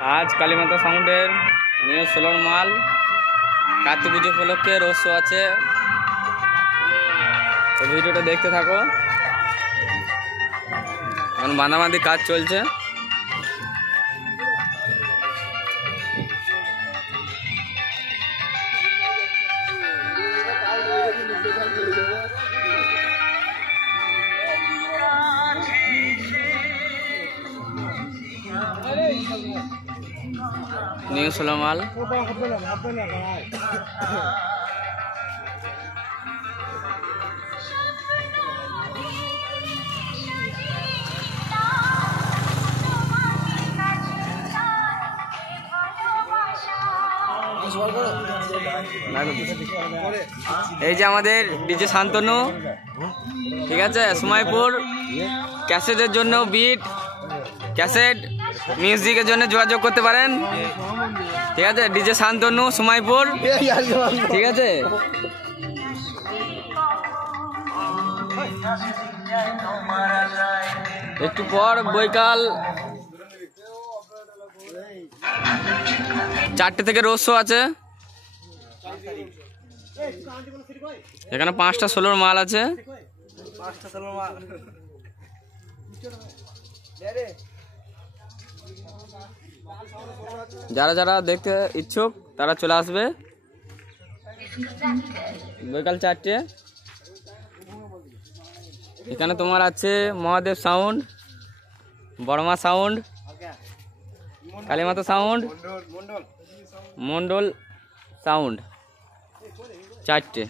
আজ কালীমাতা সাউন্ডের new solar মাল কার্তিক পুজো উপলক্ষে রোজ শো আছে, তো ভিডিওটা দেখতে থাকো। এখন বাঁধাবাঁধি কাজ চলছে। নিউ সোলার মাল এই যে আমাদের ডিজে শান্তনু, ঠিক আছে, সময়পুর ক্যাসেটের জন্য বিট ক্যাসেট মিউজিকের জন্য যোগাযোগ করতে পারেন, ঠিক আছে। ডিজে শান্তনু সময়পুর, ঠিক আছে। একটু পর বৈকাল 4টে থেকে রোজ শো আছে। এখানে 5টা সোলোর মাল আছে। যারা যারা দেখতে ইচ্ছুক তারা চলে আসবে বৈকাল 4টে। এখানে তোমার আছে Mahadev sound, Barma sound, Kalimata sound, Mondal sound, 4টে।